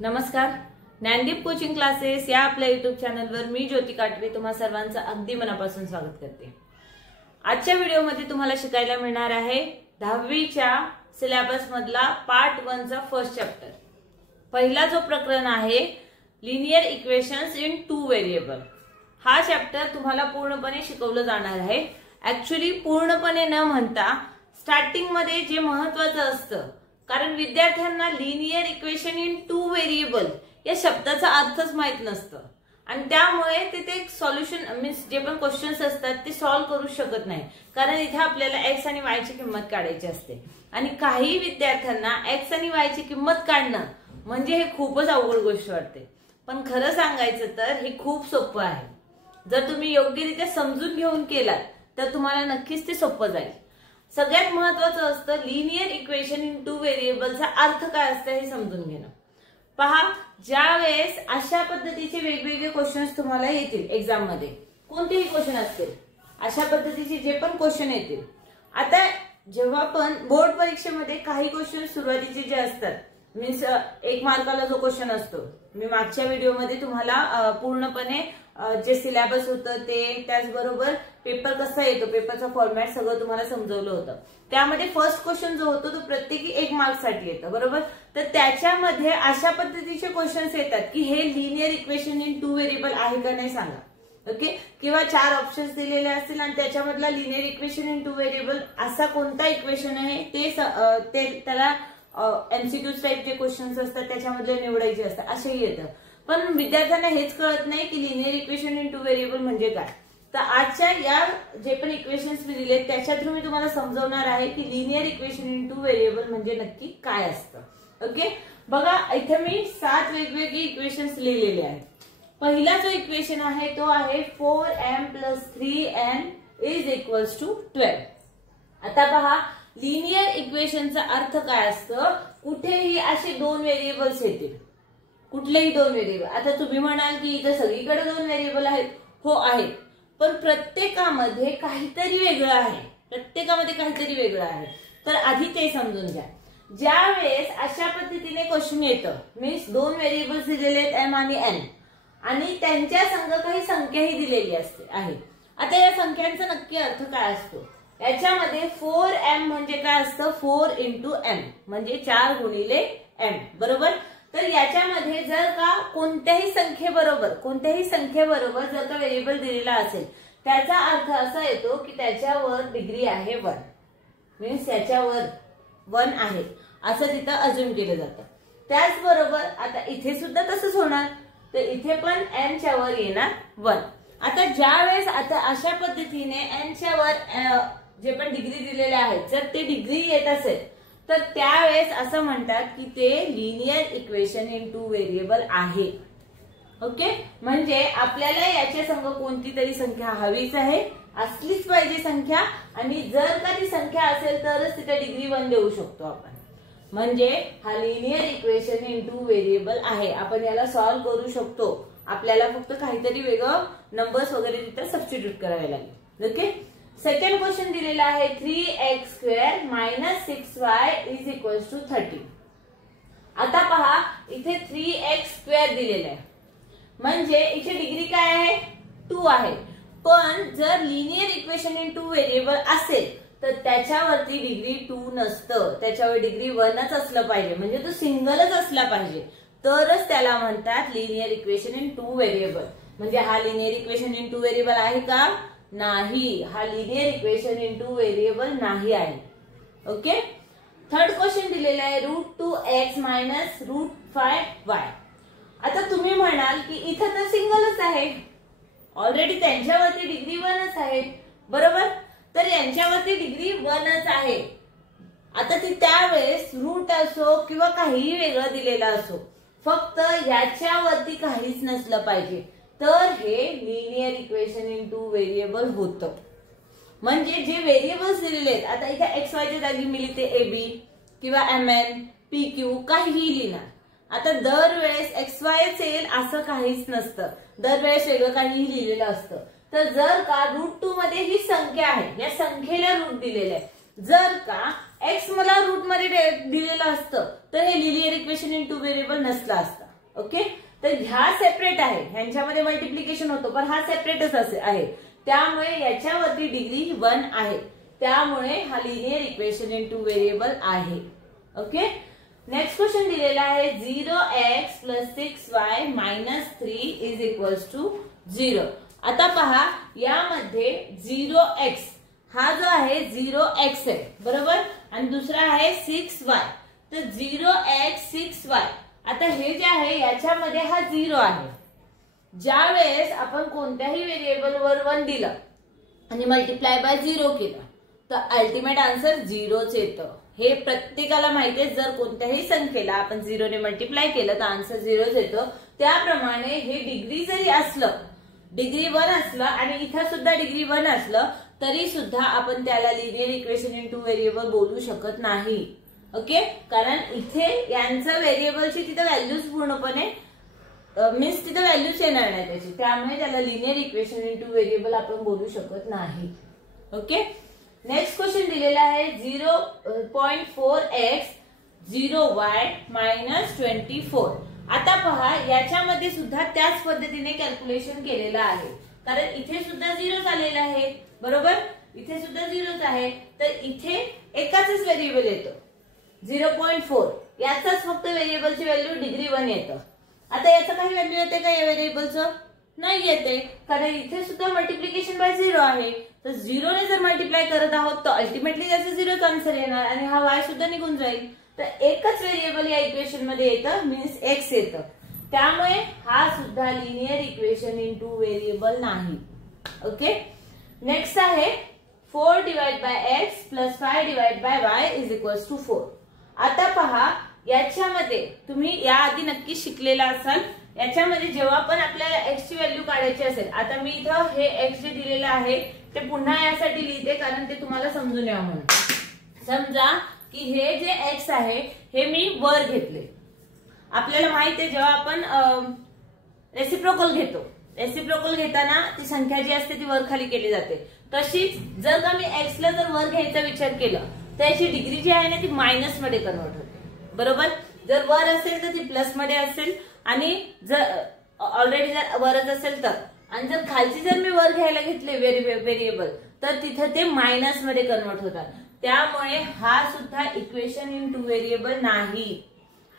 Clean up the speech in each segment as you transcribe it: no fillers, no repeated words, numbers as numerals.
नमस्कार, Gyandeep coaching classes या आपल्या युट्यूब चॅनलवर मी ज्योती काटवे तुम्हा सर्वांचं अगदी मनापासून स्वागत करते। आजच्या व्हिडिओमध्ये तुम्हाला शिकायला मिळणार आहे 10वीच्या सिलेबस मधला पार्ट 1 चा फर्स्ट चॅप्टर। पहिला जो प्रकरण आहे लिनियर इक्वेशन्स इन 2 व्हेरिएबल, हा चॅप्टर तुम्हाला पूर्णपणे शिकवलं जाणार आहे। ऍक्च्युअली पूर्णपणे न म्हणता स्टार्टिंग मध्ये जे महत्त्वाचं असतं, कारण विद्यार्थ्यांना लिनियर इक्वेशन इन 2 व्हेरिएबल या शब्दाचा अर्थच माहित नसतं आणि त्यामुळे ते सॉल्युशन मीन्स जे पण क्वेश्चन्स असतात ते सॉल्व्ह करू शकत नाही, कारण इथे आपल्याला एक्स आणि वाय ची किंमत काढायची असते आणि काही विद्यार्थ्यांना एक्स आणि वाय ची किंमत काढणं म्हणजे हे खूपच अवघड गोष्ट वाटते। पण खरं सांगायचं तर हे खूप सोपं आहे। जर तुम्ही योग्यरित्या समजून घेऊन केलात तर तुम्हाला नक्कीच ते सोपं जाईल। सगळ्यात महत्त्वाचं असतं लिनियर इक्वेशन इन 2 व्हेरिएबलचा अर्थ काय असतं हे समजून घेणं। पहा, ज्यावेळेस अशा पद्धतीचे वेगवेगळे क्वेश्चन्स तुम्हाला येतील एक्झाम मध्ये, कोणतेही क्वेश्चन असतील, अशा पद्धतीचे जे पण क्वेश्चन येतील। आता जेव्हा पण बोर्ड परीक्षेमध्ये काही क्वेश्चन सुरुवातीचे जे असतात मीन्स 1 मार्काला जो क्वेश्चन असतो, मी मागच्या व्हिडिओमध्ये तुम्हाला पूर्णपणे जे सिलेबस होतं ते, त्याचबरोबर पेपर कसा येतो, पेपरचा फॉर्मॅट सगळं तुम्हाला समजवलं होतं। त्यामध्ये फर्स्ट क्वेश्चन जो होतो तो प्रत्येकी 1 मार्क साठी येतो, बरोबर। तर त्याच्यामध्ये अशा पद्धतीचे क्वेश्चन्स येतात की हे लिनियर इक्वेशन इन 2 व्हेरिएबल आहे का नाही सांगा, ओके। किंवा 4 ऑप्शन्स दिलेले असतील आणि त्याच्यामधला लिनियर इक्वेशन इन 2 व्हेरिएबल असा कोणता इक्वेशन आहे ते त्याला एमसीक्यू टाइपचे क्वेश्चन्स असतात त्याच्यामध्ये निवडायचे असतात, असेही येतं। पण विद्यार्थ्यांना हेच कळत नाही की लिनियर इक्वेशन इन 2 व्हेरिएबल म्हणजे काय। तर आजच्या या जे पण इक्वेशन्स मी दिले त्याच्या थ्रू मी तुम्हाला समजवणार आहे की लिनियर इक्वेशन इन 2 व्हेरिएबल म्हणजे नक्की काय असतं, ओके। बघा, इथे मी 7 वेगवेगळे इक्वेशन्स लिहिलेले आहेत। पहिला जो इक्वेशन आहे तो आहे 4m + 3n = 12। आता पहा, लिनियर इक्वेशनचा अर्थ काय असतं, कुठेही असे 2 व्हेरिएबल्स येतील, कुठलेही 2 व्हेरिएबल। आता तुम्ही म्हणाल की इथे सगळीकडे 2 व्हेरिएबल आहेत, हो आहेत, पण प्रत्येकामध्ये काहीतरी वेगळं आहे, प्रत्येकामध्ये काहीतरी वेगळं आहे। तर आधी ते समजून घ्या। ज्या वेळेस अशा पद्धतीने क्वेश्चन येतं मीन्स 2 व्हेरिएबल्स दिलेले आहेत m आणि n आणि त्यांच्या संग काही संख्याही दिलेली असते आहे। आता या संख्यांचा नक्की अर्थ काय असतो, याच्यामध्ये 4m म्हणजे काय असतं, 4 × m म्हणजे 4 × m, बरोबर। तर याच्यामध्ये जर का कोणत्याही संख्येबरोबर जर का व्हेरिएबल दिलेला असेल त्याचा अर्थ असा येतो की त्याच्यावर डिग्री आहे 1, मीन्स याच्यावर 1 आहे असं तिथं अज्युम केलं जातं। त्याचबरोबर आता इथे सुद्धा तसंच होणार, तर इथे पण n च्या वर येणार 1। आता ज्या वेळेस आता अशा पद्धतीने n च्या वर जे पण डिग्री दिलेल्या आहेत जर ते डिग्री येत असेल तर त्यावेळेस असं म्हणतात की ते लिनियर इक्वेशन इन 2 व्हेरिएबल आहे, ओके। म्हणजे आपल्याला याच्या संग कोणती तरी संख्या हवीच आहे, असलीच पाहिजे संख्या, आणि जर का ती संख्या असेल तरच तिथे डिग्री 1 देऊ शकतो आपण, म्हणजे हा लिनियर इक्वेशन इन 2 व्हेरिएबल आहे। आपण याला सॉल्व्ह करू शकतो, आपल्याला फक्त काहीतरी वेगळं नंबर्स वगैरे तिथे सबस्टिट्यूट करावे लागेल, ओके। सेकंड क्वेश्चन दिलेला आहे 3x² - 6y = 30। आता पहा, इथे 3x² दिलेला आहे म्हणजे इथे डिग्री काय आहे, 2 आहे। पण जर लिनियर इक्वेशन इन 2 व्हेरिएबल असेल तर त्याच्यावरती डिग्री 2 नसतं, त्याच्यावर डिग्री 1च असलं पाहिजे, म्हणजे तो सिंगलच असला पाहिजे, तरच त्याला म्हणतात लिनियर इक्वेशन इन 2 व्हेरिएबल। म्हणजे हा लिनियर इक्वेशन इन 2 व्हेरिएबल आहे का, नाही, हा लिनियर इक्वेशन इन 2 व्हेरिएबल नाही आहे, ओके। थर्ड क्वेश्चन दिलेला आहे √2x - √5y। आता तुम्ही म्हणाल की इथं तर सिंगलच आहे, ऑलरेडी त्यांच्यावरती डिग्री 1च आहे, बरोबर। तर यांच्यावरती डिग्री 1च आहे। आता ती त्यावेळेस रूट असो किंवा काहीही वेगळं दिलेलं असो, फक्त याच्यावरती काहीच नसलं पाहिजे, तर हे लिनियर इक्वेशन इन 2 व्हेरिएबल होतं। म्हणजे जे व्हेरिएबल्स दिलेले आहेत, आता इथे xy च्या जागी मी लिहिते ab किंवा mn pq काहीही लिहिणार। आता दरवेळेस xy येईल असं काहीच नसतं, दरवेळेस वेगळं काहीही लिहिलेलं असतं। तर जर का √2 मध्ये ही संख्या आहे, या संख्येला रूट दिलेलं आहे, जर का x मला रूट मध्ये दिलेलं असतं तर हे लिनियर इक्वेशन इन 2 व्हेरिएबल नसलं असतं। ओके, तर ह्या सेपरेट आहे, ह्यांच्यामध्ये मल्टिप्लिकेशन होतो पण हा सेपरेटच आहे, त्यामुळे याच्यावरती डिग्री 1 आहे, त्यामुळे हा linear equation in two variable आहे. ओके, नेक्स्ट क्वेश्चन दिलेला आहे 0x + 6y - 3 = 0. आता पहा यामध्ये 0x हा जो आहे 0x आहे बरोबर, आणि दुसरा आहे 6y. तर 0x 6y, आता हे जे आहे याच्यामध्ये हा 0 आहे. ज्या वेळेस आपण कोणत्याही व्हेरिएबल वर 1 दिलं आणि मल्टिप्लाय बाय 0 केलं तर अल्टिमेट आन्सर 0च येतं. हे प्रत्येकाला माहिती आहे, जर कोणत्याही संख्येला आपण 0 ने मल्टिप्लाय केलं तर आन्सर 0च येतो. त्याप्रमाणे हे डिग्री जरी असलं, डिग्री 1 असलं आणि इथं सुद्धा डिग्री 1 असलं तरी सुद्धा आपण त्याला linear equation in two variable बोलू शकत नाही. ओके, कारण इथे यांचं व्हेरिएबलची तिथे व्हॅल्यूज पूर्णपणे मीन्स तिथे व्हॅल्यूच येणार नाही त्याची, त्यामुळे त्याला linear equation in two variable आपण बोलू शकत नाही. ओके, नेक्स्ट क्वेश्चन दिलेला आहे 0.4x 0y - 24. आता पहा याच्यामध्ये सुद्धा त्याच पद्धतीने कॅल्क्युलेशन केलेलं आहे, कारण इथे सुद्धा 0 आलेला आहे बरोबर, इथे सुद्धा 0च आहे, तर इथे एकाच व्हेरिएबल येतो 0.4, याचाच फक्त व्हेरिएबलची व्हॅल्यू डिग्री 1 येतं. आता याचं काही व्हॅल्यू येते का या व्हेरिएबलचं? नाही येते, कारण इथे सुद्धा मल्टिप्लिकेशन बाय 0 आहे. तर 0 ने जर मल्टिप्लाय करत आहोत तर अल्टिमेटली त्याचं 0च आन्सर येणार आणि हा y सुद्धा निघून जाईल. तर एकच व्हेरिएबल या इक्वेशन मध्ये येतं, मीन्स x येतं, त्यामुळे हा सुद्धा linear equation in two variable नाही. ओके, नेक्स्ट आहे 4/x + 5/y = 4. आता पहा याच्यामध्ये तुम्ही याआधी नक्की शिकलेला असाल, याच्यामध्ये जेव्हा पण आपल्याला x ची व्हॅल्यू काढायची असेल, आता मी इथं हे x जे दिलेलं आहे ते पुन्हा यासाठी लिहिते कारण ते तुम्हाला समजून यावं म्हणून. समजा की हे जे x आहे हे मी वर घेतले, आपल्याला माहिती आहे जेव्हा आपण रेसिप्रोकल घेतो, रेसिप्रोकल घेताना ती संख्या जी असते ती वर खाली केली जाते, तशीच जर का मी x ला जर वर घ्यायचा विचार केला तर याची डिग्री जी आहे ना ती मायनस मध्ये कन्वर्ट होते बरोबर. जर वर असेल तर ती प्लस मध्ये असेल, आणि जर ऑलरेडी जर वरच असेल तर, आणि जर खालची जर मी वर घ्यायला घेतले व्हेरिएबल तर तिथे ते मायनस मध्ये कन्वर्ट होतात. त्यामुळे हा सुद्धा इक्वेशन इन टू व्हेरिएबल नाही,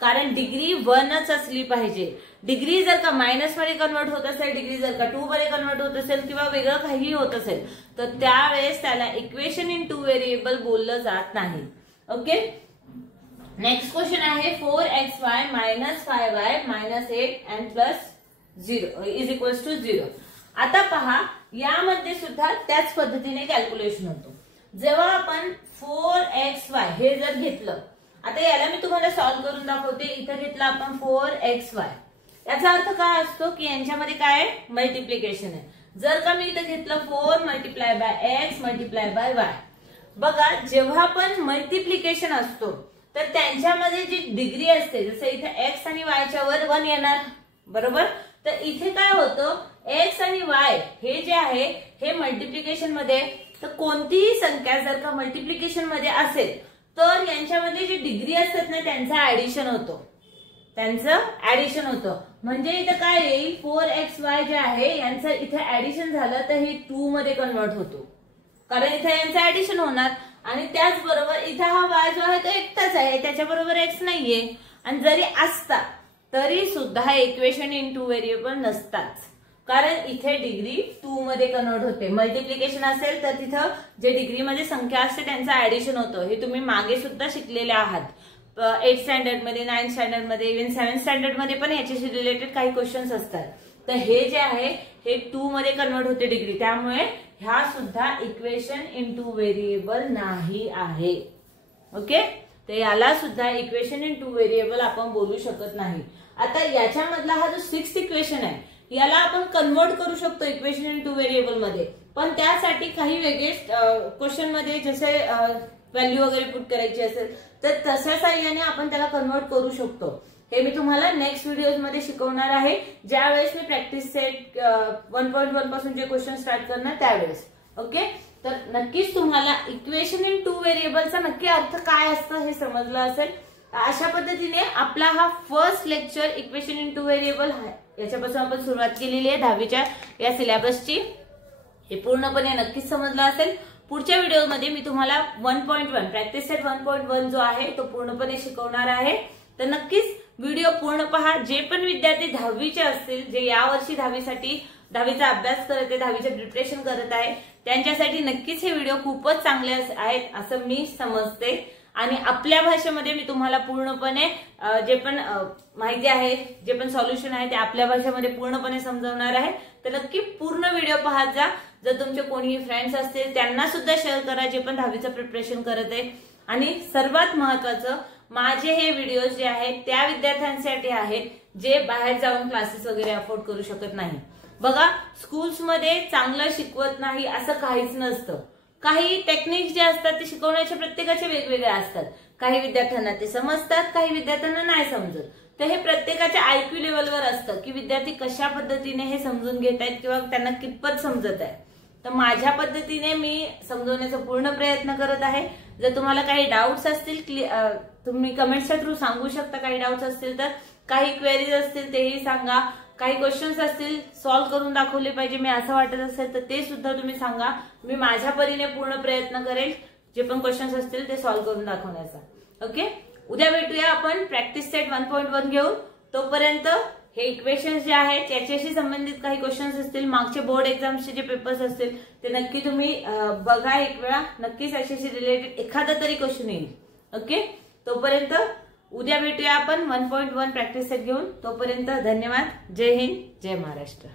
कारण डिग्री 1च असली पाहिजे. डिग्री जर का मायनस मध्ये कन्वर्ट होत असेल, डिग्री जर का 2 मध्ये कन्वर्ट होत असेल किंवा वेगळं काही होत असेल तर त्यावेळेस त्याला इक्वेशन इन टू व्हेरिएबल बोललं जात नाही. ओके, नेक्स्ट क्वेश्चन आहे 4xy - 5y - 8 and +0 = 0. आता पहा यामध्ये सुद्धा त्याच पद्धतीने कॅल्क्युलेशन होतो. जेव्हा आपण 4xy हे जर घेतलं, आता याला मी तुम्हाला सॉल्व्ह करून दाखवते. इथं घेतलं आपण 4xy, याचा अर्थ काय असतो की यांच्यामध्ये काय मल्टिप्लिकेशन आहे. जर का मी इथं घेतलं 4 × x × y, बघा जेव्हा पण मल्टिप्लिकेशन असतो तर त्यांच्यामध्ये जी डिग्री असते, जसं इथे x आणि y च्या वर 1 येणार बरोबर, तर इथे काय होतं x आणि y हे जे आहे हे मल्टिप्लिकेशन मध्ये, तर कोणतीही संख्या जर का मल्टिप्लिकेशन मध्ये असेल तर यांच्यामध्ये जी डिग्री असतात ना त्यांचं ऍडिशन होतं, म्हणजे इथं काय येईल 4xy जे आहे यांचं इथे ऍडिशन झालं तर हे 2 मध्ये कन्वर्ट होतो, कारण इथे यांचं ऍडिशन होणार. आणि त्याचबरोबर इथे हा y जो आहे तो एकटाच आहे, त्याच्याबरोबर x नाहीये, आणि जरी असता तरी सुद्धा इक्वेशन इन टू व्हेरिएबल नसताच, कारण इथे डिग्री 2 मध्ये कन्वर्ट होते. मल्टिप्लिकेशन असेल तर तिथं जे डिग्री मध्ये संख्या असते त्यांचं ऍडिशन होतं. हे तुम्ही मागे सुद्धा शिकलेले आहात, 8th स्टँडर्ड मध्ये, 9th स्टँडर्ड मध्ये, इव्हन 7th स्टँडर्ड मध्ये पण याच्याशी रिलेटेड काही क्वेश्चन्स असतात. तर हे जे आहे हे 2 मध्ये कन्वर्ट होते डिग्री, त्यामुळे ह्या सुद्धा इक्वेशन इन टू व्हेरिएबल नाही आहे. ओके, तर याला सुद्धा इक्वेशन इन टू व्हेरिएबल आपण बोलू शकत नाही. आता याच्यामधला हा जो 6th इक्वेशन आहे याला आपण कन्वर्ट करू शकतो इक्वेशन इन टू व्हेरिएबल मध्ये, पण त्यासाठी काही वेगळे क्वेश्चन मध्ये जसे व्हॅल्यू वगैरे पुट करायची असेल तर तशा साह्याने आपण त्याला कन्वर्ट करू शकतो. हे मी तुम्हाला नेक्स्ट व्हिडिओज मध्ये शिकवणार आहे, ज्यावेळेस मी प्रॅक्टिस सेट 1.1 पासून जे क्वेश्चन स्टार्ट करणार त्यावेळेस. ओके, तर नक्कीच तुम्हाला इक्वेशन इन टू व्हेरिएबलचा नक्की अर्थ काय असतं हे समजलं असेल. अशा पद्धतीने आपला हा first lecture equation in two variable याच्यापासून आपण सुरुवात केलेली आहे 10वीच्या या सिलेबसची। हे पूर्णपणे नक्कीच समजलं असेल। पुढच्या व्हिडिओमध्ये मी तुम्हाला 1.1 प्रॅक्टिस सेट 1.1 जो आहे तो पूर्णपणे शिकवणार आहे। तर नक्कीच व्हिडिओ पूर्ण पहा। जे पण विद्यार्थी 10वीचे असतील, जे यावर्षी 10वीचा अभ्यास करत आहे, 10वीचे प्रिपरेशन करत आहे, त्यांच्यासाठी नक्कीच हे व्हिडिओ खूपच चांगले आहेत असं मी समजते। आणि आपल्या भाषेमध्ये मी तुम्हाला पूर्णपणे जे पण माहिती आहे, जे पण सॉल्युशन आहे ते आपल्या भाषेमध्ये पूर्णपणे समजवणार आहे। तर नक्की पूर्ण व्हिडिओ पाहत जा। जर तुमचे कोणीही फ्रेंड्स असतील त्यांना सुद्धा शेअर करा जे पण 10वीचं प्रिपरेशन करत आहे। आणि सर्वात महत्त्वाचं, माझे हे व्हिडिओ जे आहेत त्या विद्यार्थ्यांसाठी आहेत जे बाहेर जाऊन क्लासेस वगैरे अफोर्ड करू शकत नाही। बघा, स्कूल्समध्ये चांगलं शिकवत नाही असं काहीच नसतं। काही टेक्निक्स जे असतात ते शिकवण्याचे प्रत्येकाचे वेगवेगळे असतात। काही विद्यार्थ्यांना ते समजतात, काही विद्यार्थ्यांना नाही समजत। तर हे प्रत्येकाच्या IQ लेवलवर असतं की विद्यार्थी कशा पद्धतीने हे समजून घेत आहेत किंवा त्यांना कितपत समजत आहे। तर माझ्या पद्धतीने मी समजवण्याचा पूर्ण प्रयत्न करत आहे। जर तुम्हाला काही डाऊट्स असतील तुम्ही कमेंट्सच्या थ्रू सांगू शकता। काही डाऊट्स असतील तर, काही क्वेरीज असतील तेही सांगा, काही क्वेश्चन्स असतील सॉल्व्ह करून दाखवले पाहिजे मी असं वाटत असेल तर ते सुद्धा तुम्ही सांगा। मी माझ्या परीने पूर्ण प्रयत्न करेल जे पण क्वेश्चन्स असतील ते सॉल्व्ह करून दाखवण्याचा। ओके, उद्या भेटूया आपण प्रॅक्टिस सेट 1.1 घेऊन। तोपर्यंत हे इक्वेशन्स जे आहेत याच्याशी संबंधित काही क्वेश्चन्स असतील, मागचे बोर्ड एक्झाम्सचे जे पेपर्स असतील ते नक्की तुम्ही बघा एक वेळा। नक्कीच याच्याशी रिलेटेड एखादा तरी क्वेश्चन येईल। ओके, तोपर्यंत उद्या भेटूया आपण 1.1 प्रॅक्टिस सेट घेऊन। तोपर्यंत धन्यवाद। जय हिंद, जय महाराष्ट्र।